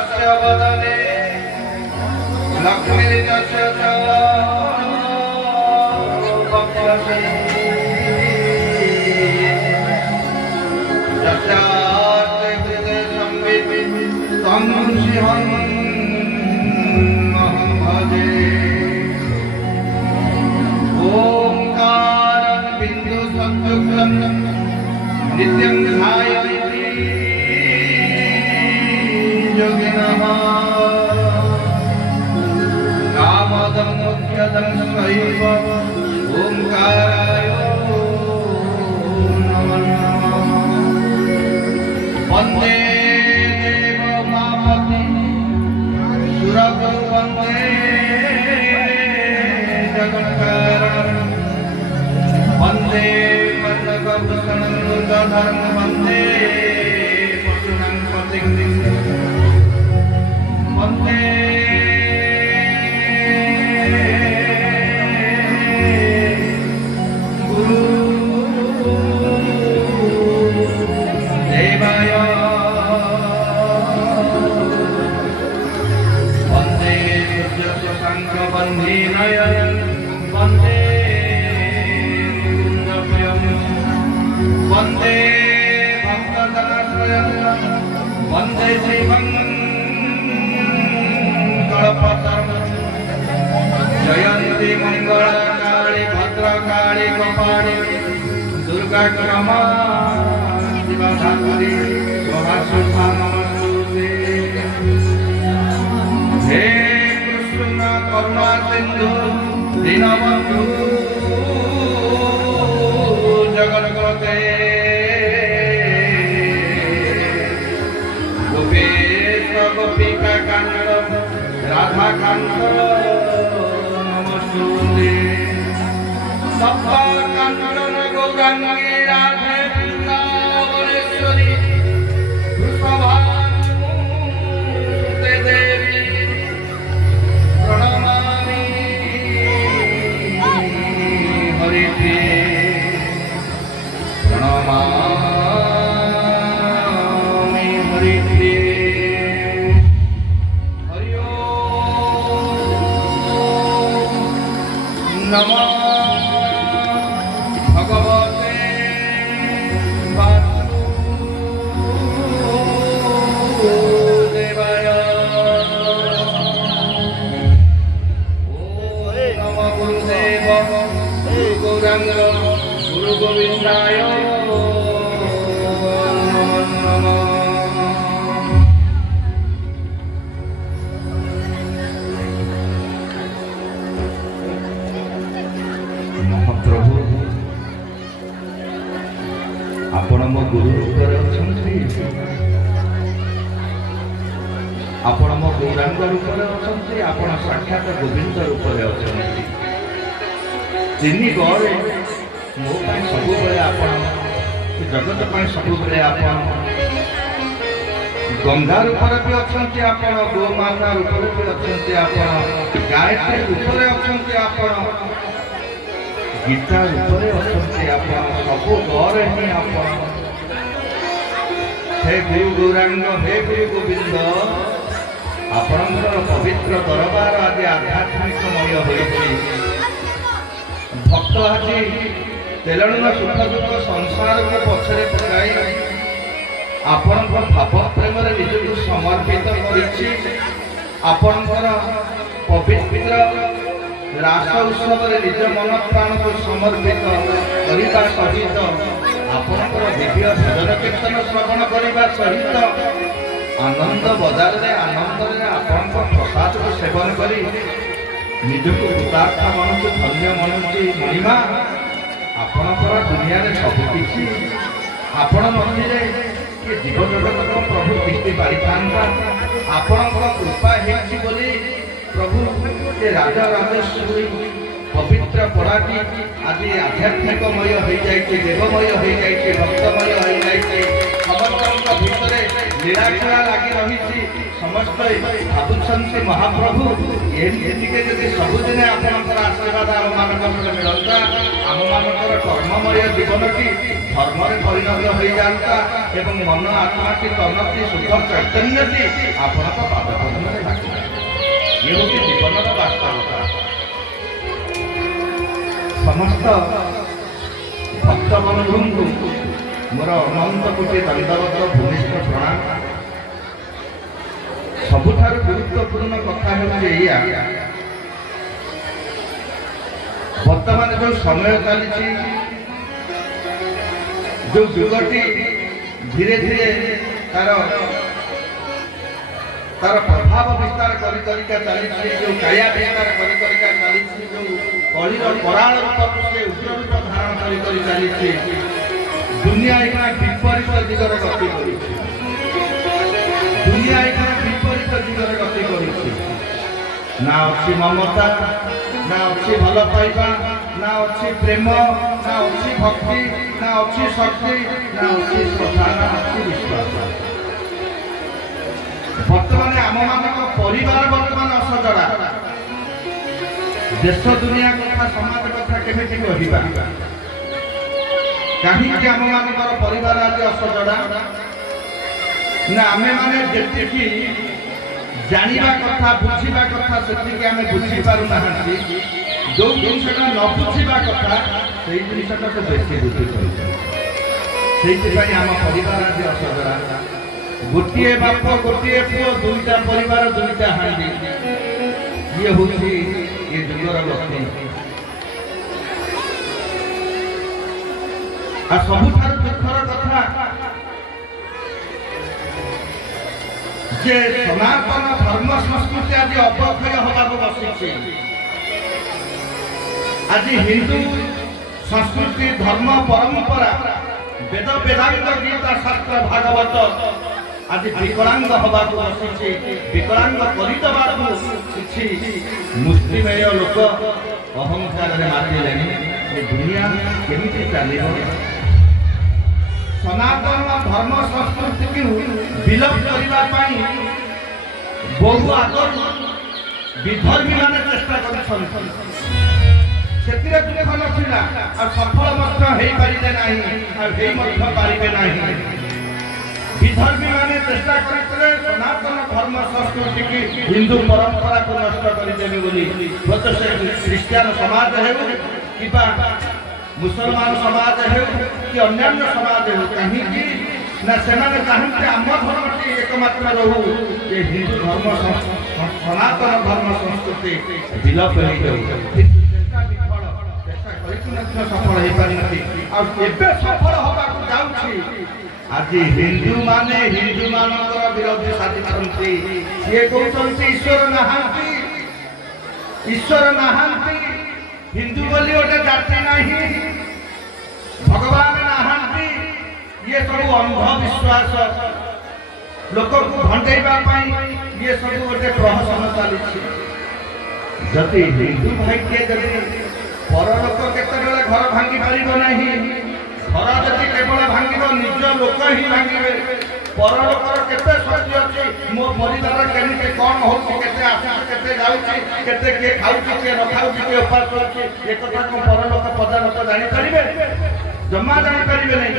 तस्य वदने लक्ष्मीर्यस्य च वक्षसि यस्यास्ते कृते संवित् तं शिवम् अहं भजे। ओंकारं बिन्दु संयुक्तं नित्यं ध्यायन्ति योगिनः कामदं मुख्यदं स्वैव ओंकाराय नमः। वन्दे देवमापति सुरगुं वन्दे जगत्कारणं वन्दे मन्नगभूषणं गदाधरं वन्दे पशूनां पतिं वन्दे गुरुदेवाय वन्दे शशाङ्कबन्धिनय वन्दे मुकुन्दप्रियं वन्दे भक्तजनाश्रयं वन्दे शिवं कल्पतरुं। जयन्ती मङ्गलकाली भद्रकाली कपाली दुर्गा क्षमा शिवा धात्री स्वाहा सुधा नमस्तुते। हे कृष्ण करुणा सिंधु दीनबन्धु जगन्पते गोपेश गोपिका कांड राधा कांड नमस्तुते। सप्त कांचन गौरांगी राधे वृंदावनेश्वरी वृषभानुते देवी प्रणमामि हरिप्रिये प्रणमामि हरिप्रिये। हरि ओम नमः भगवते वासुदेवाय। ओम नमः गुरुदेव गौरांग गुरु गोविंदाय नमः नमः। महाप्रभु आपण मो गुरु रूपरे अछंती, आपण मो गौरांग रूपरे अछंती, आपण साक्षात गोविंद रूपरे अछंती। तिनि गरे मो ପାଇଁ ସବୁବେଳେ ଆପଣ, ଜଗତ ପାଇଁ ସବୁବେଳେ ଆପଣ। ଗଙ୍ଗା ରୂପରେ ବି ଅଛନ୍ତି ଆପଣ, ଗୋମାତା ରୂପରେ ବି ଅଛନ୍ତି ଆପଣ, ଗାୟତ୍ରୀ ରୂପରେ ଅଛନ୍ତି ଆପଣ, ଗୀତା ରୂପରେ ଅଛନ୍ତି ଆପଣ, ସବୁ ଗରେ ହିଁ ଆପଣ। हे गुरु गौरांग, हे गुरु गोविंद, ଆପଣଙ୍କର ପବିତ୍ର ଦରବାର ଆଜି ଆଧ୍ୟାତ୍ମିକମୟ ହୋଇଛି। ଭକ୍ତ ଆଜି ତେଲଣୁର ସୁଖ ଦୁଃଖ ସଂସାରକୁ ପଛରେ ପକାଇ ଆପଣଙ୍କ ଭାବ ପ୍ରେମରେ ନିଜକୁ ସମର୍ପିତ କରିଛି। ଆପଣଙ୍କର ପବିତ୍ର ରାସ ଉତ୍ସବରେ ନିଜ ମନ ପ୍ରାଣକୁ ସମର୍ପିତ କରିବା ସହିତ ଆପଣଙ୍କର ଦିବ୍ୟ ଭଜନ କୀର୍ତ୍ତନ ଶ୍ରବଣ କରିବା ସହିତ ଆନନ୍ଦ ବଜାରରେ ଆନନ୍ଦରେ ଆପଣଙ୍କ ପ୍ରସାଦକୁ ସେବନ କରି ନିଜକୁ କୃତାର୍ଥ ମନୁଛୁ, ଧନ୍ୟ ମନୁଛି। ମଣିମା ଆପଣଙ୍କର ଦୁନିଆରେ ସବୁକିଛି, ଆପଣ ନଥିଲେ କି ଜୀବଜଗତର ପ୍ରଭୁ ତିଷ୍ଠି ପାରିଥାନ୍ତା। ଆପଣଙ୍କର କୃପା ହେଇଛି ବୋଲି ପ୍ରଭୁ ଏ ରାଜା ରାଜେଶ୍ୱରୀ ପବିତ୍ର ପଡ଼ାଟି ଆଜି ଆଧ୍ୟାତ୍ମିକମୟ ହୋଇଯାଇଛି, ଦେବମୟ ହୋଇଯାଇଛି, ଭକ୍ତମୟ ହୋଇଯାଇଛି। ସମସ୍ତଙ୍କ ଭିତରେ लीलाखेला लगी रही समस्त भावुंट महाप्रभु एमती जब सबुदिन आपंकर आशीर्वाद आम मान मिलता आम मान कर्ममय जीवन की धर्म परिणत हो जाता एवं मन आत्मा की तन की शुद्ध चैतन्य की आपण पादपद्म ये हूँ जीवन वास्तवता। समस्त भक्त बंधु मोर अनंत कोटि दंडवत भूमिष्ठ प्रणाम। सबुठार गुरुत्वपूर्ण कथा है वर्तमान जो समय चली जो युगटी धीरे धीरे तार तार प्रभाव विस्तार करिका चली जो काया विस्तार करिका चली जो कलिर कराल रूप से उग्र रूप धारण करी चली दुनिया एखा विपरीत दिगरे गति करी दुनिया एखा विपरीत दिगरे गति करी ना अच्छी ममता ना अच्छी भल पाइबा ना अच्छी प्रेम ना अच्छी भक्ति ना अच्छी शक्ति ना अच्छी श्रद्धा ना अच्छी विश्वास। बर्तमान आम मान परिवार बर्तमान असजड़ा देश दुनिया कथा समाज कथा केमिति कहिबा कहीं आम मान परिवार आज असजड़ा ना आमे माने जेतिकी जानिबा कथा बुझिबा कथा सेतिकी आमे बुझि पारु नाहंती जो जिनसटा न बुझिबा कथा सेही जिनसटा तो बेसी बुझि पारु सेही पई आम परिवार आज असजड़ा गोटे बाप गोटे पुओ दुईटा परिवार दुईटा हांडी ये होची ये जुगर लक्ष्मी। आ सबुठार दुखर कथा जे सनातन धर्म संस्कृति आज अपक्षय होगाक बसी आज हिंदू संस्कृति धर्म परंपरा वेद वेदांत गीता शास्त्र भागवत आज विकलांग होगा बसी विकलांग कर मुस्लिमेय लोक अहंकार मारिले ये दुनिया केमिति चलिबो। सनातन धर्म संस्कृति को विलोप करने बहु आगर विधर्मी मैंने चेष्टा कर दुख नाला सफल पारे विधर्मी मैंने चेष्टा करते सनातन धर्म संस्कृति की हिंदू परंपरा को नष्ट करते से ख्रीस्टियान समाज है कि मुसलमान समाज है कि अन्यान्य समाज है कहीं ना से चाहते आम धर्म की एकमात्र रहू ये हिंदू धर्म सनातन धर्म संस्कृति विलोप हो सफल हो पारि सफल होगा जाऊँगी। आज हिंदू माने हिंदू मानकर विरोधी साजिशंती ये कहते ईश्वर नहांती ईश्वर नहांती हिंदू बोली गोटे जाति नहीं भगवान नहांती ये सब अंधविश्वास लोक को भंडेवा ये सब गोटे प्रहसन चली जदि हिंदू भाई किए जदि परलोक केतबेले घर भांगी पारिबो नहीं घर जदि केवल भांगिब निज लोक ही भांगे परलोकर केते शक्ति अच्छी मो परिवार केमिति कौन होची केते आसी केते जाउची केते के खाउची के न खाउची के उपास करची एक कथा को परलोक पदार्थ जानि परिबे जम्मा जानि परिबे नहीं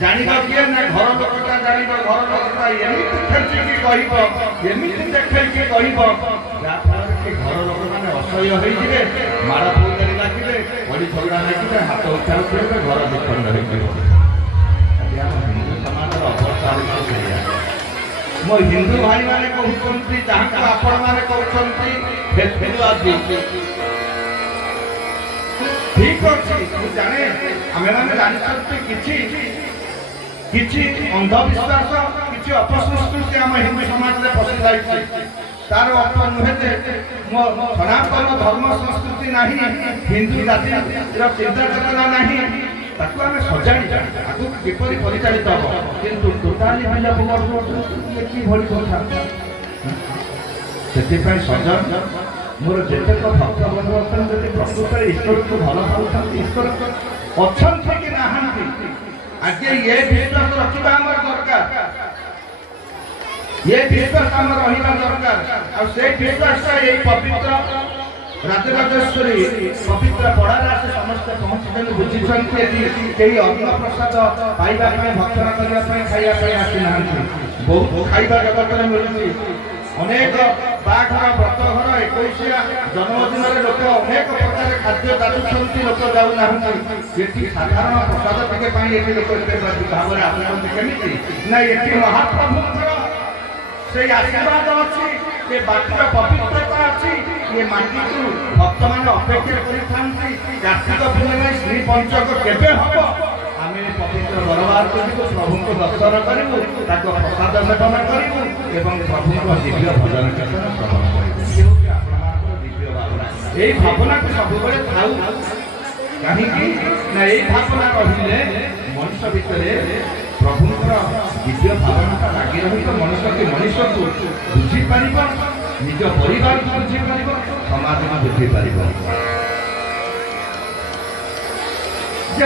जानिबा किए ना घर लोकटा जानिबा घर लोकटा एमिति खेलची की कहिबो एमिति देखै की कहिबो जा फल के घर लोक माने असह्य होई जिवे मारा पुतरी लागिबे बड़ी झगड़ा लागिबे हाथ उठाउ करबे घर विखंड होई जिवो। आज हम हिंदू समाज रो अवस्था है मो हिंदू भाई माने कहउछंती जहां आपण माने कहउछंती फेलु आज ठीक अछि मु जाने हमें माने जानि सकते किछि अंधविश्वास किछि अपसंस्कृति आम हिंदू समाज रे पसि जाइछि तार अर्थ नुहे जे मो सनातन धर्म संस्कृति नाही हिंदू जाति रो चिंता चेतना नाही ताकू आमे सजाडी आगु किपरि परिचालित हो किंतु टोटाली बिला बुलर की भली कथा सेति पय सजन मोर जेतेक भक्त बंधु अछन जति प्रकृत ईश्वर को भल पाउछन ईश्वर अछन कि नाहंती आज ये विश्वास रखिबा हमर दरकार ये विश्वास आम रहा दरकार से विश्वास पवित्र राजराजेश्वरी पवित्र पड़ार से समस्त पहुंची बुझी कहीं अन्न प्रसाद पाइबा भक्षण करने खाई आसी ना बहुत खाଇବା जगत मिलूँ अनेक बाघर व्रतघर 21 जन्मदिन लोक अनेक प्रकार खाद्य दादुंट लोक जाऊना साधारण प्रसाद टे लोक भाव आसुँच केमी ना ये महाप्रभु से आशीर्वाद अच्छी ये बाटर पवित्रता अच्छी ये माटी को भक्त मैंने अपेक्षा कर कार्तिक पूर्णिमा श्री पंचक केवे हम आम पवित्र दरबार को प्रभु को दर्शन करूँ प्रसाद सेवन करूँ एवं प्रभु को दिव्य भजन कीर्तन श्रवण करूँ दिव्य भावना यही भावना को सब थाऊ कहीं यही भावना रही मनुष्य भितर प्रभुंर दिव्य भावना लगी रही तो मनुष्य को बुझीपर निज परिवार को बुझीपर समाज में बुझीपर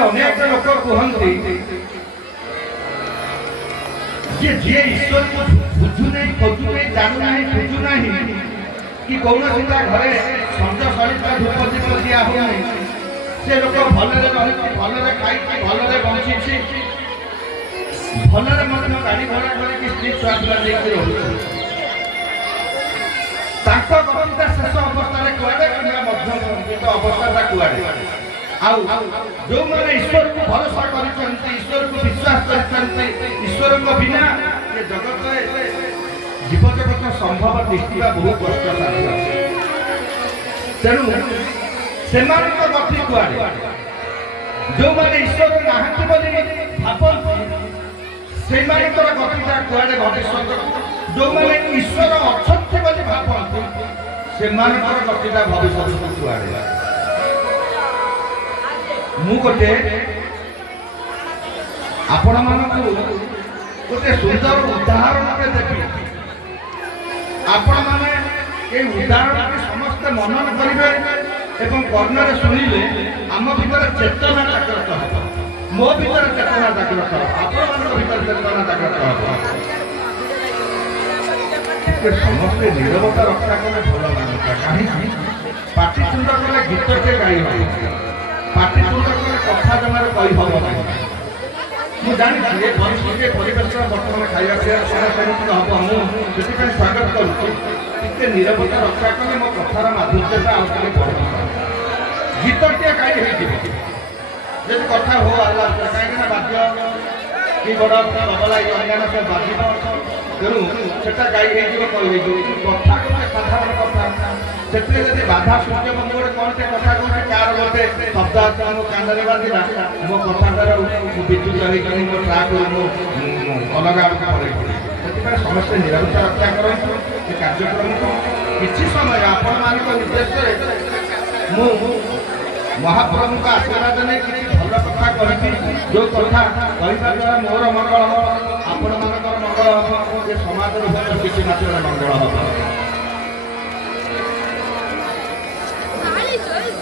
अनेक लोक कहते जी ईश्वर को बुझु नहीं खोजु नहीं जानू नहीं खोजु नहीं कि कौन घरे संज सहित धूप दीप दिया हो से लोक भलरे भलरे खाई भलरे बंची भलरे गाड़ी घोड़ा करके स्त्री छुआ पिला लेकर गतिटा शेष अवस्था कुआड़े कि मध्यम अवस्था कुआड़े जो मैंने ईश्वर को भरोसा कर ईश्वर को विश्वास कर ईश्वर बिना ये जगत जीव जगत संभव देखा बहुत कष्ट साध्य तेणु से गति कुआड़े जो मैंने ईश्वर नहांती भावती से गतिटा कुआड़े भविष्य जो मैंने ईश्वर अच्छा भावती से गतिटा भविष्य कुआड़े मु गोटे आपण मानू गोटे सुंदर उदाहरण देवी आपण मैंने ये उदाहरण समस्त मनन करेंगे एवं कर्णरे शुणिले आम भीतर चेतना जागृत हो मो भीतर चेतना जागृत हो आपण भीतर चेतना जागृत हो समस्ते नीरवता रक्षा कले भल लगता कहीं पाटी तुंड कले गीत टे गाई पाटी तुंड कले कथा जमार कही हम ना मुझे परिस्थिति परिवेश बर्तमान खाଇବା पिया सेमित हम मुझे स्वागत करुचे नीरवता रक्षा कले मो कथार माधुर्यता आगे बढ़ गीत टे गाई हो कथा हो आला कहीं बाध्य कि बड़ तबला अन्य सब बाज तेणु सेटा गाई कथा गोटे साधारण कथा से बाधा सूर्य मुझे गोटे कौन से कथा कौन कार गोटे शब्द आस मो कान बाजिला मो कथा विद्युत होकर मो ट्राक अलग पड़े से समस्त निरवता रक्षा करूँ कार्यक्रम को किसी समय आपण मान निर्देश मु महाप्रभु का आशीर्वाद नहीं कि भल कथा कही जो कथा कहवा द्वारा मोर मंगल हम आपण मानकर मंगल हम ये समाज किसी मात्र मंगल हम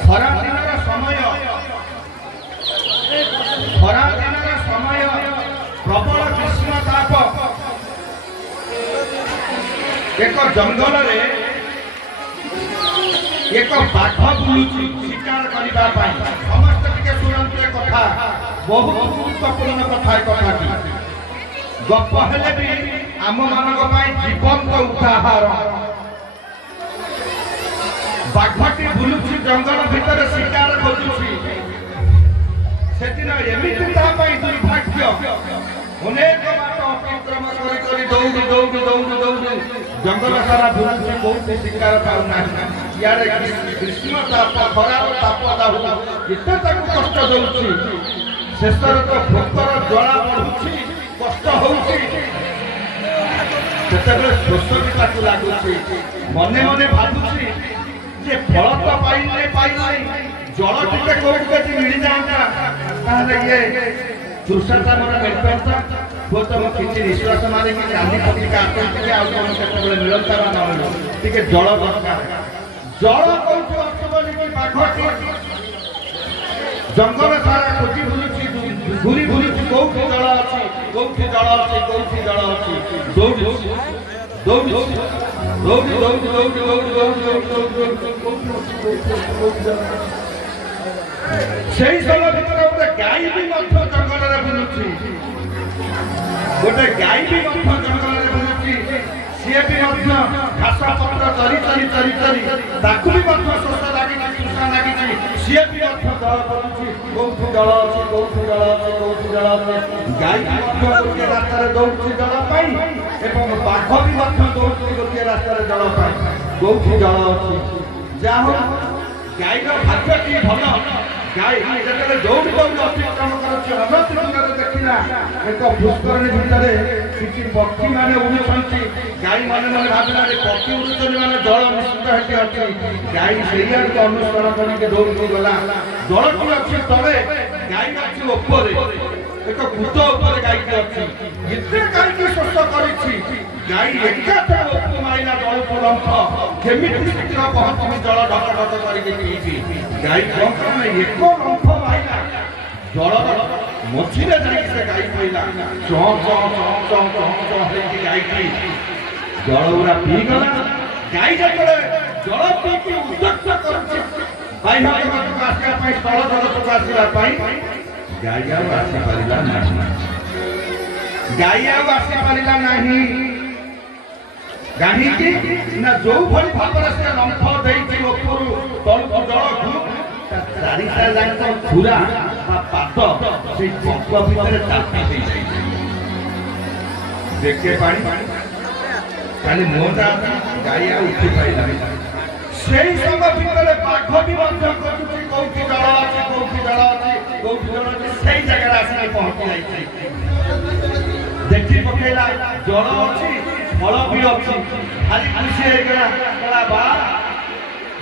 खरा दिन समय प्रबल ग्रीष्म ताप एक जंगल एक बाघ बुलुची शिकार करने समस्त टिके शुणु कथा बहुत गुरुत्वपूर्ण कथा कथाटी गप हेले भी आम मान जीवंत उदाहर बाघटी बुलुची जंगल भितर शिकार खोजुची एमती दुर्भाग्य अनेक बाट अतिक्रम कर दौड़ी दौड़ी दौड़ी दौड़ी जंगल सारा बुलुची बहुत शिकार पाऊना यार ग्रीष्म ताप खराब ताप दाहू एते कष्ट दौची शेष तो भोकर ज्वाला बढ़ुची कष्ट होउची शोष भी लगुच मने मने भावुची जे फल तो पाइले जल टिके कौटी मिल जाता ये दुर्शा मोर मिलता वो तो किसी निश्वास मारे कि चांदी पत्रिका आते मिलता ना टे जल दरकार जल कौटी जंगल सारा खोजी बुलुची घूरी बुलुची कौटी जल अच्छी कौटी जल अच्छी कौटी जल अच्छी दौड़ी ଦୌଡ଼ି ଦୌଡ଼ି ଦୌଡ଼ି ଦୌଡ଼ି ଦୌଡ଼ି ଦୌଡ଼ି ଦୌଡ଼ି ସେଇ ସମୟ ଭିତରେ ଗୋଟେ ଗାଈ ବି ମଧ୍ୟ ଜଙ୍ଗଲରେ ବୁଲୁଛି, ଗୋଟେ ଗାଈ ବି ମଧ୍ୟ ଜଙ୍ଗଲରେ ବୁଲୁଛି। ସିଏ ବି ମଧ୍ୟ ଘାସ ପତ୍ର ଚରି ଚରି ଚରି ଚରି ତାକୁ ବି ମଧ୍ୟ ଶୋଷ ଲାଗିଛି, ତୃଷା ଲାଗିଛି। ସିଏ ବି ମଧ୍ୟ ଜଳ କରୁଛି, କୋଉଠି ଜଳ ଅଛି, କୋଉଠି ଜଳ ଅଛି, କୋଉଠି ଜଳ ଅଛି। ଗାଈ ମଧ୍ୟ ଗୋଟିଏ ରାସ୍ତାରେ ଦୌଡୁଛି ଜଳ ପାଇଁ ଏବଂ ବାଘ ବି ମଧ୍ୟ ଦୌଡୁଛି ଗୋଟିଏ ରାସ୍ତାରେ ଜଳ ପାଇଁ, କୋଉଠି ଜଳ ଅଛି। ଯାହା ହଉ ଗାଈର ଭାଗ୍ୟ କି ଭଲ, ଗାଈ ଯେତେବେଳେ ଦୌଡ଼ି ଦୌଡ଼ି ଅତିକ୍ରମ କରୁଛି ଅନତି ଦୂରରେ ଦେଖିଲା ଏକ ପୁଷ୍କରିଣୀ ଭିତରେ କିଛି ପକ୍ଷୀମାନେ ଉଡୁଛନ୍ତି। ଗାଈ ମନେ ମନେ ଭାବିଲା ଯେ ପକ୍ଷୀ ଉଡୁଛନ୍ତି ମାନେ ଜଳ ନିଶ୍ଚିତ ହେଠି ଅଛି। ଗାଈ ସେଇଆଡ଼କୁ ଅନୁସରଣ କରିକି ଦୌଡ଼ିକି ଗଲା। ଜଳଟି ଅଛି ତଳେ, ଗାଈ ଅଛି ଉପରେ, ଏକ କୁଦ ଉପରେ ଗାଈଟି ଅଛି। ଏତେ ଗାଈଟି ଶୋଷ କରିଛି, ଗାଈ ଏକାଥରେ ଉପକୁ ମାଇଲା ଜଳକୁ ଲମ୍ଫ, କେମିତି ଶୀଘ୍ର ପହଞ୍ଚିବି ଜଳ ଢକ ଢକ କରିକି ପିଇବି। ଗାଈ କଣ କଲେ ଏକ ଲମ୍ଫ ମାଇଲା, ଜଳର ମଝିରେ ଯାଇକି ସେ ଗାଈ ପଇଲା। ଚଁ ଚଁ ଚଁ ଚଁ ଚଁ ଚଁ ହେଇକି ଗାଈଟି ଜଳ ଗୁଡ଼ା ପିଇଗଲା। ଗାଈ ଯେତେବେଳେ ଜଳ ପିଇକି ଉଦ୍ୟକ୍ତ କରୁଛି ବାହ୍ୟ ଜଗତକୁ ଆସିବା ପାଇଁ, ସ୍ଥଳ ଜଗତକୁ ଆସିବା ପାଇଁ, ଗାଈ ଆଉ ଆସିପାରିଲା ନାହିଁ। ଗାଈ ଆଉ ଆସିପାରିଲା ନାହିଁ। କାହିଁକି ନା ଯୋଉଭଳି ଭାବରେ ସେ ଲମ୍ଫ ଦେଇଛି ଉପରୁ ତଳକୁ ଜଳକୁ, ଚାରିଟା ଯାକ ଖୁରା ବା ପାଦ ସେଇ ପଙ୍କ ଭିତରେ ଚାପି ଦେଇଯାଇଛି। ଦେଖେ ପାଣି ଖାଲି ମୁହଁଟା, ଗାଈ ଆଉ ଉଠି ପାଇଲାନି। ସେଇ ସମୟ ଭିତରେ ବାଘ ବି ମଧ୍ୟ ଖୋଜୁଛି କୋଉଠି ଜଳ ଅଛି, କୋଉଠି ଜଳ ଅଛି, କୋଉଠି ଜଳ ଅଛି। ସେଇ ଜାଗାରେ ଆସିକି ପହଞ୍ଚି ଯାଇଛି। ଦେଖି ପକେଇଲା ଜଳ ଅଛି, ଫଳ ବି ଅଛି, ଖାଲି ଖୁସି ହେଇଗଲା। କହିଲା ବା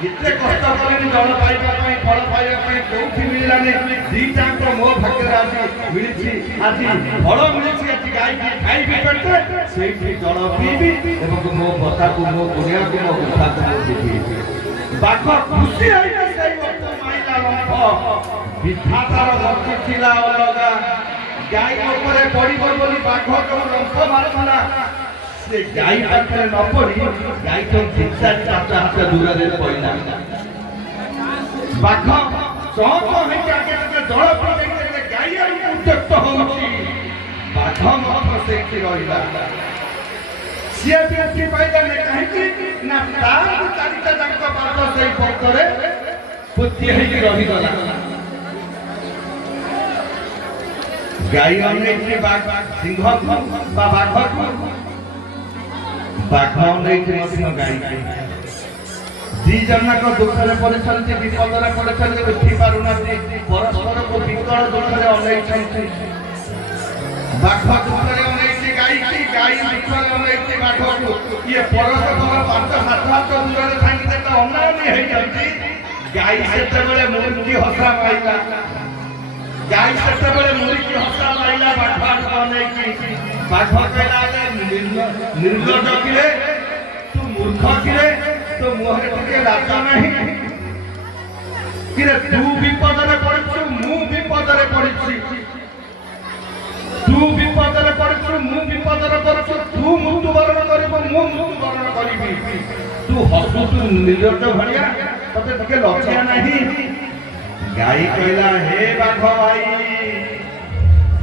ଏତେ କଷ୍ଟ କଲେଣି ଜଳ ପାଇବା ପାଇଁ, ଫଳ ପାଇବା ପାଇଁ, କୋଉଠି ମିଳିଲାନି। ଦିଟାଙ୍କ ମୋ ଭାଗ୍ୟରେ ଆଜି ମିଳିଛି, ଆଜି ଫଳ ମିଳିଛି, ଆଜି ଗାଈକି ଖାଇବି ପେଟେ, ସେଇଠି ଜଳ ପିଇବି ଏବଂ ମୋ ବତାକୁ, ମୋ ବୁଣିଆକୁ, ମୋ ଗୁଫାକୁ ମୁଁ ଯିବି। ବାଘ ଖୁସି ହେଇକି ସେଇ ମାଇଲା ଲମ୍ଫ। ବିଧାତାର ମତି ଥିଲା ଅଲଗା। ଗାଈ ଉପରେ ପଡ଼ିବ ବୋଲି ବାଘ ଯୋଉ ଲମ୍ଫ ମାରୁଥିଲା, ସେ ଗାଈ ପାଖରେ ନ ପଡ଼ି ଗାଈ ତ 3-4 ହାତ ଦୂରରେ ପଡ଼ିଲା। ବାଘ ଚଁ ଚଁ ହେଇକି ଆଗେ ଟିକେ ଜଳ ପିଇଲେ ଗାଈ ଆଡ଼କୁ ଉଦ୍ୟକ୍ତ ହେଉଛି। ବାଘ ମଧ୍ୟ ସେଇଠି ରହିଲା। ସିଏ ବି ଉଠି ପାଇଲାନି। କାହିଁକି ନା ତାର 4ଟା ଯାକ ପାଦ ସେଇ ପଙ୍କରେ ପୋତି ହେଇକି ରହିଗଲା। ଗାଈ ଅନେଇଛି ସିଂହକୁ ବା ବାଘକୁ, ବାଘ ଅନେଇଛି ମଧ୍ୟ ଗାଈକି। ଦି ଜଣକ ଦୁଃଖରେ ପଡ଼ିଛନ୍ତି, ବିପଦରେ ପଡ଼ିଛନ୍ତି, ଉଠି ପାରୁନାହାନ୍ତି, ପରସ୍ପରକୁ ବିକଳ ଦୁଃଖରେ ଅନେଇଛନ୍ତି। ବାଘ ଦୁଃଖରେ ଅନେଇଛି ଗାଈକି, ଗାଈ ଦୁଃଖରେ ଅନେଇଛି ବାଘକୁ। ଇଏ ପରସ୍ପର 5-7 ହାତ ଦୂରରେ ଥାଇକି ଯେତେ ଅନାନି ହେଇଛନ୍ତି, ଗାଈ ସେତେବେଳେ ମୁରୁକି ହସା ମାଇଲା। ଗାଈ ସେତେବେଳେ ମୁରୁକି ହସା ମାଇଲା ବାଘ ଅନେଇକି। ବାଘ କହିଲା ନିର୍ଲଜ କିରେ, ତୁ ମୂର୍ଖ କିରେ, ତୋ ମୁହଁରେ ଟିକେ ଲାଜ ନାହିଁ କିରେ? ତୁ ବିପଦରେ ପଡ଼ିଛୁ, ମୁଁ ବିପଦରେ ପଡ଼ିଛି। ତୁ ବିପଦରେ ପଡ଼ିଛୁ, ମୁଁ ବିପଦରେ ପଡ଼ିଛୁ। ତୁ ମୃତ୍ୟୁବରଣ କରିବୁ, ମୁଁ ମୃତ୍ୟୁବରଣ କରିବି। ତୁ ହସୁଛୁ ନିର୍ଲଜ ଭଳିଆ, ତତେ ଟିକେ ଲଜ୍ଜା ନାହିଁ? ଗାଈ କହିଲା ହେ ବାଘ ଭାଇ,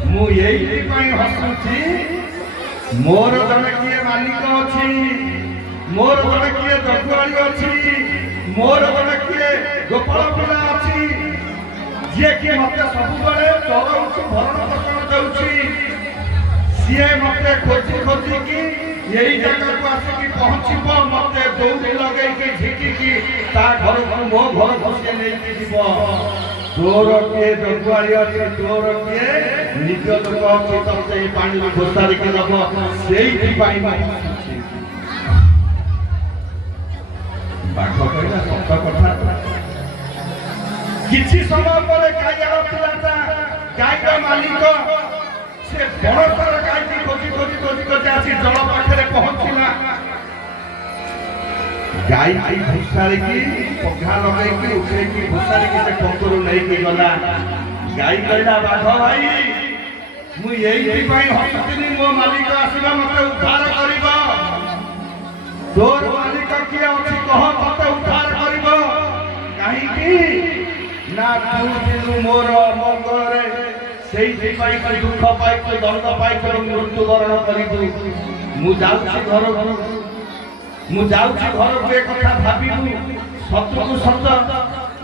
ମୁଁ ଏଇଥିପାଇଁ ହସୁଛି, ମୋର ଜଣେ କିଏ ମାଲିକ ଅଛି, ମୋର ଜଣେ କିଏ ଜଗୁଆଳି ଅଛି, ମୋର ଜଣେ କିଏ ଗୋପାଳ ପିଲା ଅଛି, ଯିଏ କି ମତେ ସବୁବେଳେ ଚଳଉଛି, ଭରଣ ପୋଷଣ ଦେଉଛି। ସିଏ ମତେ ଖୋଜି ଖୋଜିକି ଏଇ ଜାଗାକୁ ଆସିକି ପହଞ୍ଚିବ, ମତେ ଦୌଡ଼ି ଲଗେଇକି ଝିକିକି ତା ଘରକୁ, ମୋ ଘରକୁ ସିଏ ନେଇକି ଯିବ। ତୋର କିଏ ଜଗୁଆଳି ଅଛି, ତୋର କିଏ ନିଜ ଲୋକ ଅଛି, ତତେ ଏଇ ପାଣିରୁ ଘୋଷାରିକି ନବ, ସେଇଥିପାଇଁ ବାଘ କହିଲା ସତ କଥା। କିଛି ସମୟ ପରେ ଗାଈର ପିଲାଟା, ଗାଈର ମାଲିକ, ସେ ବଡ଼ ସାରା ଗାଈକି ଖୋଜି ଖୋଜି ଖୋଜି ଖୋଜି ଆସି ଜଳ ପାଖରେ ପହଞ୍ଚିଲା। ଗାଈ ଘୋଷାରିକି ପଘା ଲଗେଇକି ଉଠେଇକି ଘୋଷାରିକି ସେ ପଙ୍କରୁ ନେଇକି ଗଲା। ଗାଈ କହିଲା ବାଘ ଭାଇ, ମୁଁ ଏଇଥିପାଇଁ ହସୁଥିଲି, ମୋ ମାଲିକ ଆସିବା ମତେ ଉଦ୍ଧାର କରିବ। तोर मालिक किए अछि कह तते उद्धार करिब काहेकि ना तू दिलु मोर मंगलरे सेई पाई को दुख पाई को दंड पाई को मृत्यु वरण करिबु मु जाउछि घर के कथा भाबिबु सत्य को सत्य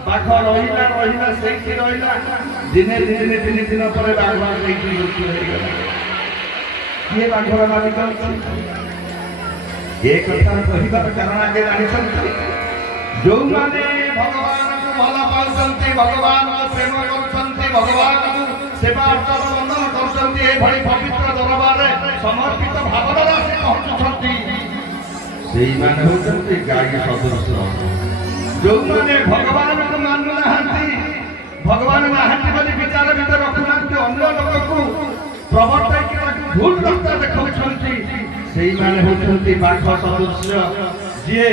बाघ रहिला रहिला सेई रहिला दिने दिने तीन दिन पर बाघ सेई मृत्यु हो गला ये बाघर मालिक ये कथा कहिबार कारण आगे जानिछन्ति जो माने भगवान को भला पाउछन्ति भगवान को प्रेम करछन्ति भगवान को सेवा अर्चन वंदन करछन्ति ए भଳି पवित्र दरबार रे समर्पित भावना से पहुँचुछन्ति सेई माने होछन्ति गाई सदृश जो माने भगवान को मानु नाहंती भगवान नाहंती बोली विचार भीतर रखुनांती अन्य लोक को प्रवर्तक के भूल रास्ता देखाउछन्ति सेई माने होछन्ति बाघ सदृश जे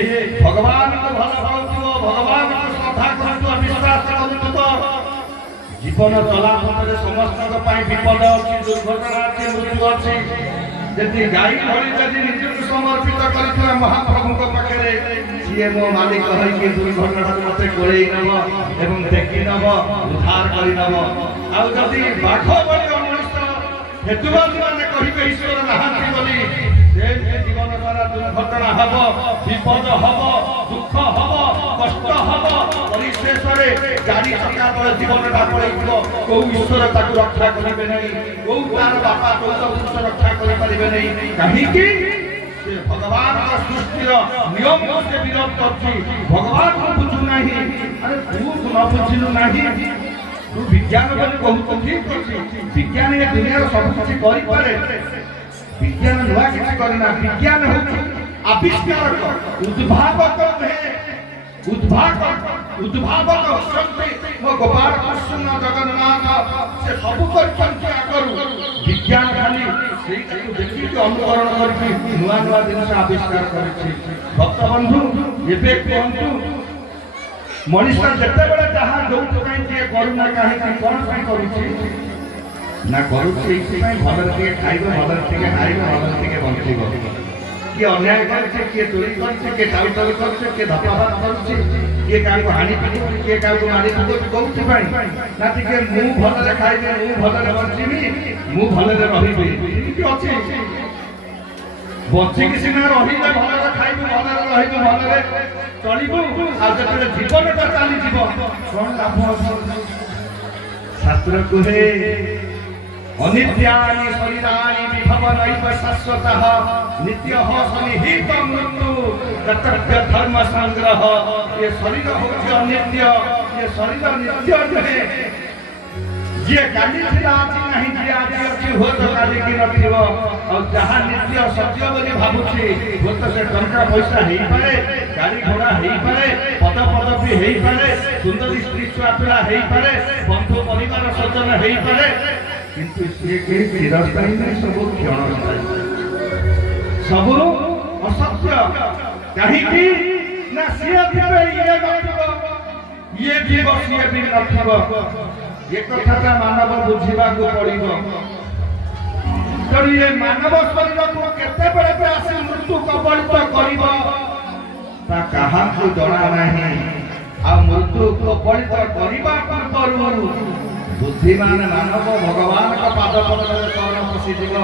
भगवान को भला पाउथो भगवान को श्रद्धा करथो विश्वास करथो जीवन चला पथरे समस्त पाई विपद अछि दुर्घटना अछि मृत्यु अछि जति गाई भଳି जति निजକୁ समर्पित करथो महाप्रभु को पाखरे सिए मो मालिक है कि दुर्घटना मते कोळेई नब एवं देखि नब उद्धार करि नब आ जति बाघ भଳି मनुष्य हेतुवादी माने कहिबे ईश्वर नाहंती बोली जीवन सारा दुर्घटना हब विपद हब दुख हब कष्ट हब परिशेष गाड़ी चक्का तले जीवनटा पड़ेइब कौ ईश्वर ताकू रक्षा करिबे नहीं कौ तार बापा कौ पुरुष रक्षा करि परिबे नहीं काहेकि से भगवान का सृष्टिर नियम से विरोध करछि भगवान को बुझु नाही अरे तू न बुझिलु नाही तू विज्ञान बोली बहुत ठीक करछि विज्ञान ये दुनिया सब कुछ करि पारे विज्ञान नुआ किछि करना विज्ञान हो आविष्कारक उद्भावक है उद्भावक होछन्ति मो गोपाल कृष्ण जगन्नाथ से सब करछन्ति आगरु विज्ञान खाली सेई को देखि के अनुकरण करके नुआ नुआ जिनिस आविष्कार करछि भक्त बंधु एबे कहंतु मनुष्य जते बेले जहां जोत काई के करुणा काहे कि कोन काई करूछि ना करूछि एथि पई भलर के खाइबो भलर के खाइबो भलर के बंचिबो कि अन्याय करछे के चोरी करछे के टाउटल करछे के धपाबाद करछे के काई को हानि पिटि के काई को मारि पिटि कोउछि पई ना कि मु भलरे खाइबे मु भलरे बंचिबी मु भलरे रहिबे कि अछि बंची कि सिना रहिबे भलरे खाइबे भलरे रहिबे भलरे चलिबो आ जते जीवनटा चाली जीव कोन लाभ शास्त्र कहे अनित्यानि शरीराणि विभवनैव शाश्वतः नित्यः सनिहित मृत्यु कर्तव्य धर्म संग्रह ये शरीर होछि अनित्य ये शरीर नित्य नहे जे काली थिला अछि नहीं जे आज अछि हो तो काली की नथिव और जहां नित्य सत्य बोली भाबुछि हो तो से टंका पैसा हेई पारे गाड़ी घोड़ा हेई पारे पद पदवी हेई पारे सुंदरी स्त्री छुआ पिला हेई पारे बंधु परिवार सज्जन हेई पारे किंतु से के चिरस्थायी नहीं सब क्षणस्थायी सब असत्य काहेकि ना सिया थिबे ये जीव सिए भी नथिब ये कथाटा मानव बुझिबा को पड़िबो तो ये मानव शरीर को केते बेले पे आसी मृत्यु कबलित करिबो ता कहा को जणा नाही आ मृत्यु कबलित करिबा पूर्वरु बुद्धिमान मानव भगवान का पाद पद्म शरण पसिदिब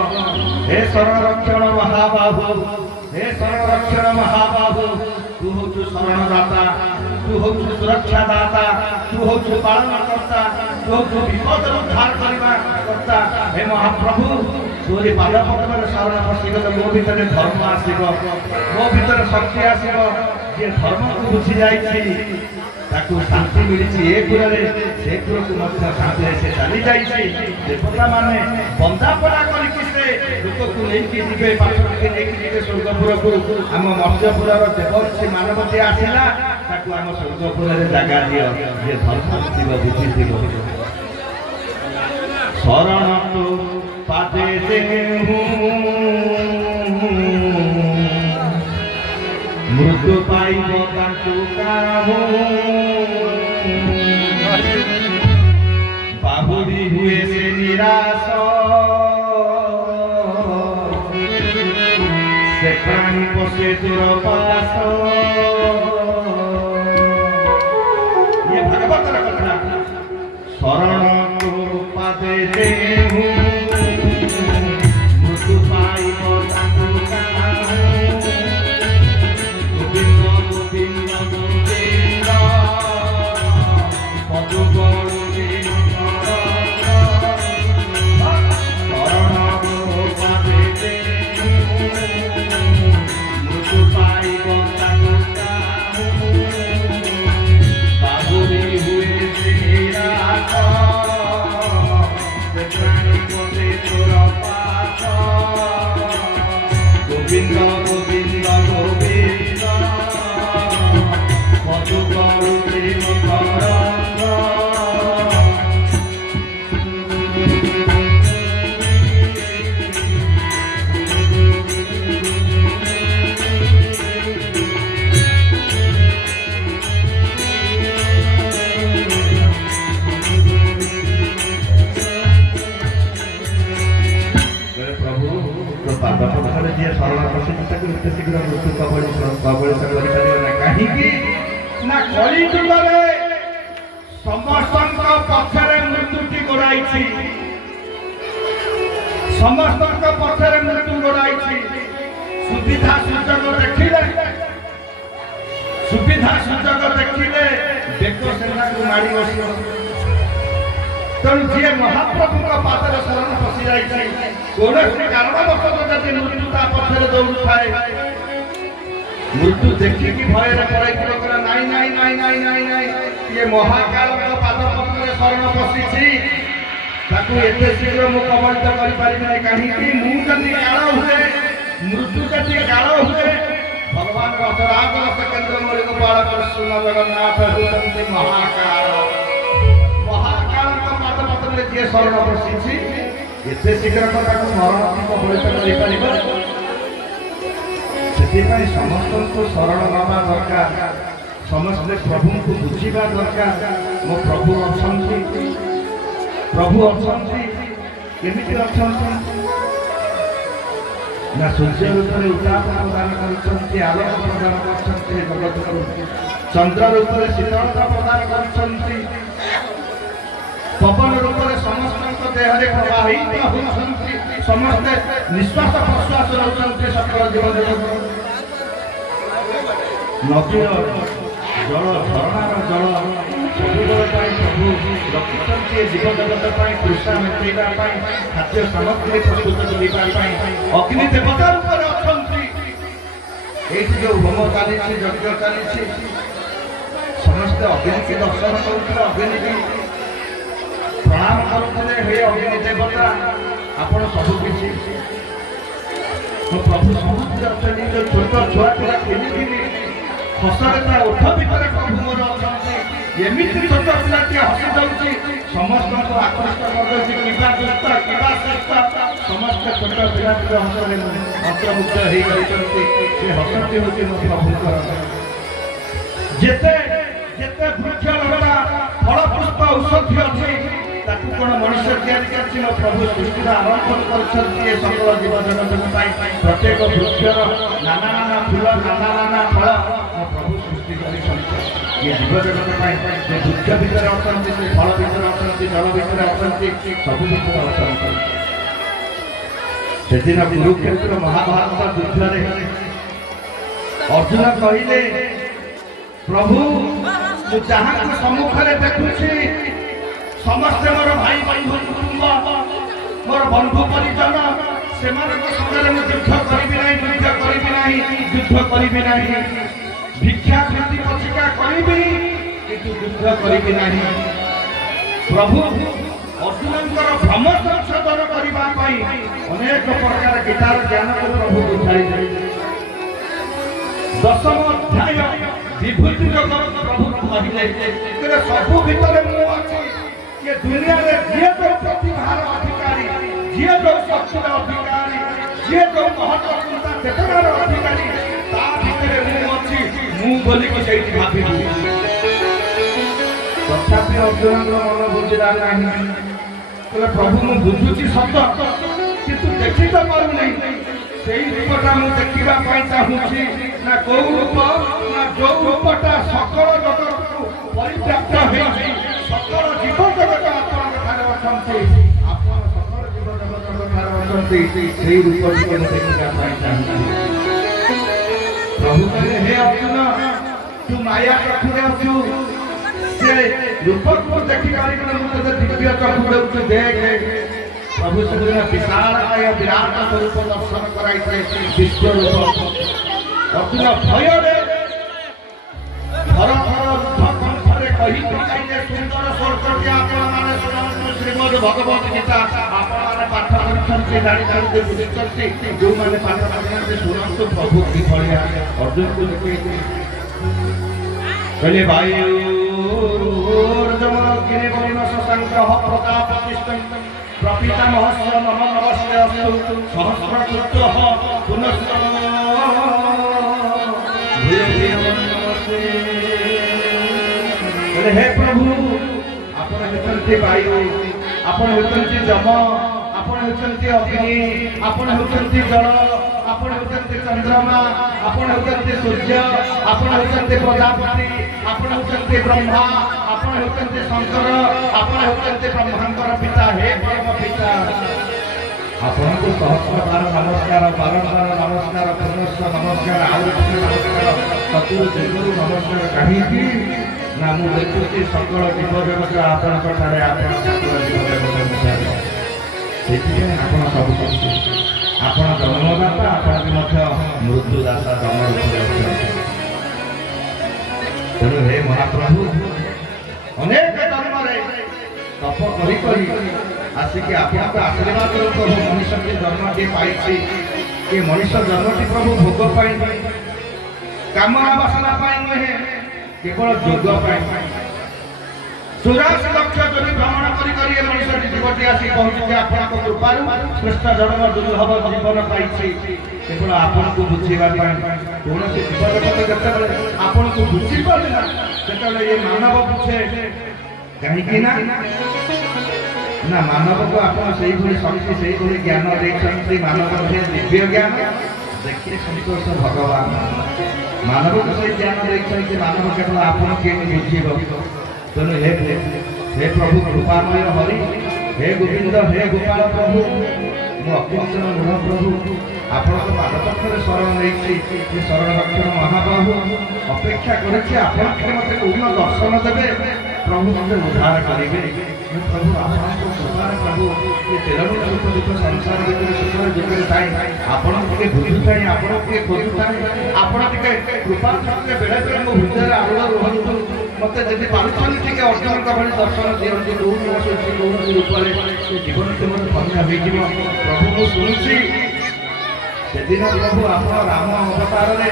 हे शरण रक्षण महाबाहु हे शरण रक्षण महाबाहु तू होछु शरण दाता तू होछु सुरक्षा दाता तू होछु पालन करता तू होछु विपद उद्धार करबा करता हे महाप्रभु तोरी पाद पद्म शरण पसिगले मो भीतर धर्म आसीबो मो भीतर शक्ति आसीबो जे धर्म को बुझि जाईछि ताकू शांति मिली ए गुरे से गुरु को मध्य शांति से चली जाई देवता माने बंदापना करिकि से लोक को नै कि दिबे पाछो के नै कि दिबे स्वर्गपुर को हम मर्त्यपुर रो देवर्षि मानवते आसिला ताकू हम स्वर्गपुर रे जागा दियो जे धर्म दिव बुद्धि दिव शरण तो पादे देहु मृत्यु पाइब ताकू काहू बाहुरी हुए से निराश से ପ୍ରାଣୀ ପଶେ ତୋର ପାଶ। ଇଏ ଭାଗବତର କଥା। ଶରଣ ତୋ ପାଦେ ଦେହୁ ମୃତ୍ୟୁ ପାଇବ ତାକୁ କାହୁ। ଗୋବିନ୍ଦ ଗୋବିନ୍ଦ ଗୋବିନ୍ଦ ପଦୁ ଗଳୁଛି ଶରଣ ତୋ ପାଦେ ଦେହୁ ମୃତ୍ୟୁ ପାଇବ ତାକୁ କାହୁ। ବାବୁରି ହୁଏ ସେ ରାଖ ସେ ପ୍ରାଣୀ ପଶେ ତୋର ପାଶ। ଗୋବିନ୍ଦ ଗୋବିନ୍ଦ ଗୋବିନ୍ଦ ମଧୁ ଗଳୁଛି ମକରନ୍ଦ। ପ୍ରଭୁ ତୋ ପାଦ ପଥରେ ଯିଏ ଶରଣ ପଶିଛି ତାକୁ ଏତେ ଶୀଘ୍ର ମୃତ୍ୟୁ କବଳିତ କରିପାରିବ ନା। କାହିଁକି ନା କଳି ଯୁଗରେ ସମସ୍ତଙ୍କ ପଛରେ ମୃତ୍ୟୁଟି ଗୋଡ଼ାଇଛି। ସମସ୍ତଙ୍କ ପଛରେ ମୃତ୍ୟୁ ଗୋଡ଼ାଇଛି। ସୁବିଧା ସୁଯୋଗ ଦେଖିଲେ ବେକ ସେନାକୁ ମାଡ଼ି ବସିବ। ତେଣୁ ଯିଏ ମହାପ୍ରଭୁଙ୍କ ପାଦରେ ଶରଣ ପଶି ଯାଇଛି କୌଣସି କାରଣବଶତଃ ଯଦି ମୃତ୍ୟୁ ତା ପଛରେ ଦୌଡୁଥାଏ ମୃତ୍ୟୁ ଦେଖିକି ଭୟରେ ପଳେଇକି କହିଲା ନାଇଁ ନାଇଁ ନାଇଁ ନାଇଁ ନାଇଁ ନାଇଁ ଇଏ ମହାକାଳଙ୍କ ପାଦ ପଦ୍ମରେ ଶରଣ ପଶିଛି ତାକୁ ଏତେ ଶୀଘ୍ର ମୁଁ କବଳିତ କରିପାରିବି ନାହିଁ। କାହିଁକି ମୁଁ ଯଦି କାଳ ହୁଏ ମୃତ୍ୟୁ ଯଦି କାଳ ହୁଏ ଭଗବାନ ରଥରାଜ କେନ୍ଦ୍ର ମୌଳିକ ବାଳ କୃଷ୍ଣ ଜଗନ୍ନାଥ ହେଉଛନ୍ତି ମହାକାଳ। ମହାକାଳଙ୍କ ପାଦ ପଦ୍ମରେ ଯିଏ ଶରଣ ପଶିଛି ଏତେ ଶୀଘ୍ର ତାକୁ ମରଣ କବଳିତ କରିପାରିବ। ସେଥିପାଇଁ ସମସ୍ତଙ୍କୁ ଶରଣ ନେବା ଦରକାର। ସମସ୍ତେ ପ୍ରଭୁଙ୍କୁ ବୁଝିବା ଦରକାର। ମୋ ପ୍ରଭୁ ଅଛନ୍ତି କେମିତି ଅଛନ୍ତି ନା ସୂର୍ଯ୍ୟ ରୂପରେ ଉତ୍ତାପ ପ୍ରଦାନ କରୁଛନ୍ତି, ଆଲୋକ ପ୍ରଦାନ କରୁଛନ୍ତି ଜଗତକୁ। ଚନ୍ଦ୍ର ରୂପରେ ଶୀତଳତା ପ୍ରଦାନ କରୁଛନ୍ତି। ପବନ ରୂପରେ ସମସ୍ତଙ୍କ ଦେହରେ ପ୍ରବାହିତ ହେଉଛନ୍ତି। ସମସ୍ତେ ନିଶ୍ୱାସ ପ୍ରଶ୍ୱାସ ନେଉଛନ୍ତି ସକଳ ଜୀବଜଗତ। ନଦୀର ଜଳ ଝରଣାର ଜଳ ସବୁବେଳ ପାଇଁ ପ୍ରଭୁ ରଖିଛନ୍ତି। ଜୀବଜଗତ ପାଇଁ ତୃଷା ମେଣ୍ଟାଇବା ପାଇଁ, ଖାଦ୍ୟ ସାମଗ୍ରୀ ପ୍ରସ୍ତୁତ କରିବା ପାଇଁ ଅଗ୍ନି ଦେବତା ରୂପରେ ଅଛନ୍ତି। ଏଇଠି ଯୋଉ ହୋମ ଚାଲିଛି, ଯଜ୍ଞ ଚାଲିଛି, ସମସ୍ତେ ଅଗ୍ନିକି ଦର୍ଶନ କରୁଥିଲେ, ଅଗ୍ନିକି ପ୍ରଣାମ କରୁଥିଲେ। ହେ ଅଗ୍ନି ଦେବତା ଆପଣ ସବୁ କିଛି ମୋ ପ୍ରଭୁ ସମସ୍ତେ ଅଛନ୍ତି। ଯୋଉ ଛୋଟ ଛୁଆ ପିଲା ଖେଳିକିରି ହସରେ ତା ଓଠ ଭିତରେ ପ୍ରଭୁ ମୋର ଅଛନ୍ତି। ଏମିତି ଛୋଟ ପିଲାଟିଏ ହସି ଯାଉଛି ସମସ୍ତଙ୍କୁ ଆକୃଷ୍ଟ କରିଦେଉଛି। କିବା ଦୁଷ୍ଟ କିବା ଶ୍ରେଷ୍ଠ ସମସ୍ତେ ଛୋଟ ପିଲାଟିର ହସରେ ମନ୍ତ୍ରମୁଗ୍ଧ ହେଇଯାଉଛନ୍ତି। ସେ ହସଟି ହେଉଛି ମୋ ପ୍ରଭୁଙ୍କର। ଯେତେ ଯେତେ ବୃକ୍ଷଲତା ଫଳ ପୁଷ୍ପ ଔଷଧି ଅଛି ତାକୁ କ'ଣ ମଣିଷ ତିଆରି କରିଛି? ମୋ ପ୍ରଭୁ ସୃଷ୍ଟିର ଆରମ୍ଭ କରିଛନ୍ତି ଏ ସକଳ ଜୀବଜଗତଙ୍କ ପାଇଁ। ପ୍ରତ୍ୟେକ ବୃକ୍ଷର ନାନା ନାନା ଫୁଲ, ନାନା ନାନା ଫଳ ମୋ ପ୍ରଭୁ ସୃଷ୍ଟି କରିଛନ୍ତି ଏ ଜୀବଜଗତ ପାଇଁ। ସେ ବୃକ୍ଷ ଭିତରେ ଅଛନ୍ତି, ସେ ଫଳ ଭିତରେ ଅଛନ୍ତି, ଜଳ ଭିତରେ ଅଛନ୍ତି, ସବୁ ଭିତରେ ଅଛନ୍ତି। ସେଦିନ କୁରୁକ୍ଷେତ୍ର ମହାଭାରତ ଯୁଦ୍ଧରେ ଅର୍ଜୁନ କହିଲେ ପ୍ରଭୁ ମୁଁ ଯାହାକୁ ସମ୍ମୁଖରେ ଦେଖୁଛି ସମସ୍ତେ ମୋର ଭାଇ ବନ୍ଧୁ କୁଟୁମ୍ବ, ମୋର ବନ୍ଧୁ ପରିଜନ, ସେମାନଙ୍କ ସାଙ୍ଗରେ ମୁଁ ଯୁଦ୍ଧ କରିବି ନାହିଁ। ଭିକ୍ଷା ବୃତ୍ତି ପଚିକା କରିବି କିନ୍ତୁ ଯୁଦ୍ଧ କରିବି ନାହିଁ। ପ୍ରଭୁ ଅର୍ଜୁନଙ୍କର ଭ୍ରମ ସଂଶୋଧନ କରିବା ପାଇଁ ଅନେକ ପ୍ରକାର ଗୀତାର ଜ୍ଞାନକୁ ପ୍ରଭୁ ବୁଝାଇଥିଲେ। ଦଶମ ଅଧ୍ୟାୟ ବିଭୂତି ଯୋଗ ପ୍ରଭୁ କହିଲେ ସବୁ ଭିତରେ ମୁଁ ଅଛି। ये दुनिया में जिए जो प्रतिभार अधिकारी, जिए जो शक्तिर अधिकारी, जिए जो महत्वपूर्ण चेतनार अधिकारी ता भितर मु अछि मु बोली को सेठी भाबिबी। तथापि अर्जुन मन बुझिला नाही। प्रभु मु बुझुची शब्द किंतु देखि तो पारु नहीं। ସେଇ ରୂପଟା ମୁଁ ଦେଖିବା ପାଇଁ ଚାହୁଁଛି ନା କୋଉ ରୂପ ନା ଯୋଉ ରୂପଟା ସକଳ ଜଗତକୁ ପରିବ୍ୟାପ୍ତ ହେଇଛି ସକଳ ଜୀବ ଜଗତ ଆପଣଙ୍କ ଠାରେ ଅଛନ୍ତି ଆପଣ ସକଳ ଜୀବ ଜଗତଙ୍କ ଠାରେ ଅଛନ୍ତି ସେଇ ରୂପଟିକୁ ମୁଁ ଦେଖିବା ପାଇଁ ଚାହୁଁଛି। ପ୍ରଭୁ କହିଲେ ହେ ଅର୍ଜୁନ ତୁ ମାୟା ଚକ୍ଷୁରେ ଅଛୁ ସେ ରୂପକୁ ଦେଖିପାରିବୁ ମୁଁ ତତେ ଦିବ୍ୟ ଚକ୍ଷୁ ଦେଉଛି ଦେଖେ। प्रभु सुंदर विशालकाय विराट स्वरूप दर्शन कराइते विश्व रूप अर्जुन भय थर थर कंठरे कही पकाइले सुंदर स्वर्गटी आपण माने सुनंतु श्रीमद् भगवत गीता आपण माने पाठ करछन्ति जानि जानि बुझिछन्ति जो माने पाठ करछन्ति सुनंतु प्रभु की भलिया अर्जुन को देखि कहले भाई अर्जुन किने वर्ण संग्रह प्रताप प्रतिष्ठित प्रपितामहस्य मम नमस्ते अस्तु सहस्रकृत्यः पुनश्च नमस्ते। हे प्रभु आपण हेतन्ति वायु आपण हेतन्ति जम आपण हेतन्ति अग्नि आपण हेतन्ति जल आपण हेतन्ति चंद्रमा आपण हेतन्ति सूर्य आपण हेतन्ति प्रजापति आपण हेतन्ति ब्रह्मा आपण हेतन्ति शंकर आपण हेतन्ति ब्रह्मांकर पिता हे परम पिता आपण को सहस्र बार नमस्कार बारंबार नमस्कार पुनश्च नमस्कार नमस्कार चतुर्जुगुरु नमस्कार कहीं ना मु देखुची सकल जीव जगत आपणक ठारे आपण सकल जीव जगत ସେଥିପାଇଁ ଆପଣ ସବୁ କିଛି ଆପଣ ଜନ୍ମଦାତା ଆପଣ ବି ମଧ୍ୟ ମୃତ୍ୟୁଦାତା ଜନ୍ମ ରୂପରେ ଅଛନ୍ତି। ତେଣୁ ହେ ମହାପ୍ରଭୁ ଅନେକ ଜନ୍ମରେ ତପ କରି କରି ଆସିକି ଆପଣଙ୍କ ଆଶୀର୍ବାଦରୁ ପ୍ରଭୁ ମଣିଷଟି ଜନ୍ମଟିଏ ପାଇଛି ଏ ମଣିଷ ଜନ୍ମଟି ପ୍ରଭୁ ଭୋଗ ପାଇଁ କାମନା ବାସନା ପାଇଁ ନୁହେଁ କେବଳ ଯୋଗ ପାଇଁ 84 ଲକ୍ଷ ଯଦି ଭ୍ରମଣ କରି କରି ଏ ମଣିଷଟି ଜୀବଟି ଆସି ପହଞ୍ଚିଛି ଆପଣଙ୍କ କୃପାରୁ ଶ୍ରେଷ୍ଠ ଜନ୍ମ ଦୁର୍ଲଭ ଜୀବନ ପାଇଛି କେବଳ ଆପଣଙ୍କୁ ବୁଝିବା ପାଇଁ କୌଣସି ଜୀବଜଗତ ଯେତେବେଳେ ଆପଣଙ୍କୁ ବୁଝିପାରେ ନା ସେତେବେଳେ ଏ ମାନବ ବୁଝେ କାହିଁକି ନା ମାନବକୁ ଆପଣ ସେଇଭଳି ଶକ୍ତି ସେଇଭଳି ଜ୍ଞାନ ଦେଇଛନ୍ତି ମାନବ ଦିବ୍ୟ ଜ୍ଞାନ ଦେଖିଲେ ସନ୍ତୋଷ ଭଗବାନ ମାନବକୁ ସେଇ ଜ୍ଞାନ ଦେଇଛନ୍ତି ମାନବ କେବଳ ଆପଣ କେମିତି ବୁଝିବ। ତେଣୁ हे प्रभु कृपामय हरि हे गोविंद हे गोपाल प्रभु मु अकिंचन नूह प्रभु आपण पादपक्षर शरण नहीं शरण रक्षण महाबाहु अपेक्षा करेछि आपण मते कोन दर्शन देवे प्रभु मते उद्धार करेंगे प्रभु आपको कृपा प्रभु ये तेरह दुख संसार भीतर सुखर दुख थाई आपण के बुझुताई आपण के खोजुताई आपण के कृपा करके बेले बेले मो हृदय आलोड़ रहंतु मते जदि पारुछन टिके अर्जुन का भली दर्शन दियंती कोन सोची कोन रूपले जीवन तुम धन्य होई जीव प्रभु मु सुनुछि सेदिन प्रभु आपण राम अवतार रे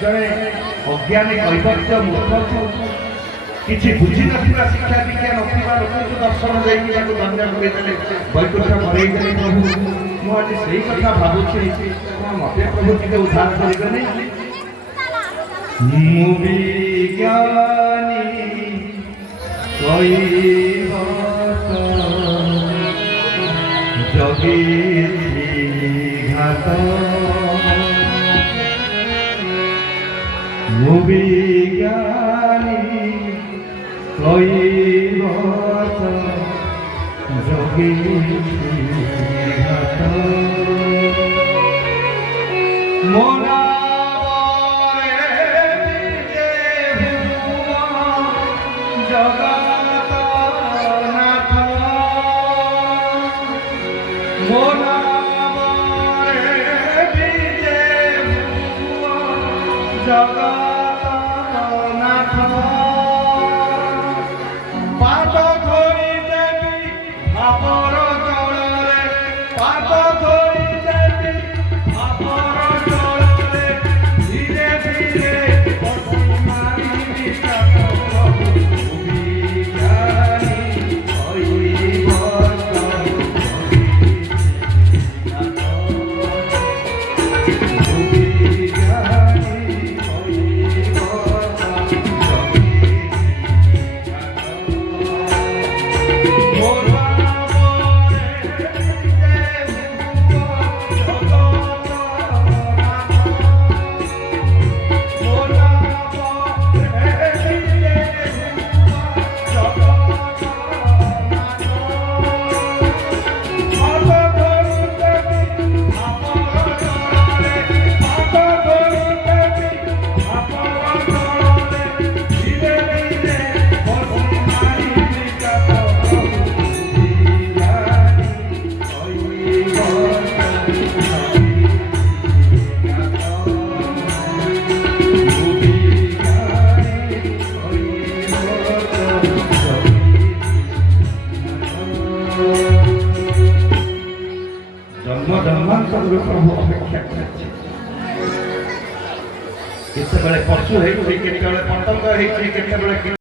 जने अज्ञानी कैवल्य मूर्ख किसी बुझी नथिबा शिक्षा दीक्षा नथिबा लोकको दर्शन देई ताको धन्य करि देले वैकुंठ करई देले प्रभु मु आज सेही कथा भाबुछि मते प्रभु टिके उद्धार करिबेनी मु विज्ञानी कैवत जगी घात मु विज्ञानी कैवत जगी घात मोरा जन्म जन्मांतरु प्रभु अपेक्षा करछि केतेबेले पशु हेछि केतेबेले पतंग हेछि केतेबेले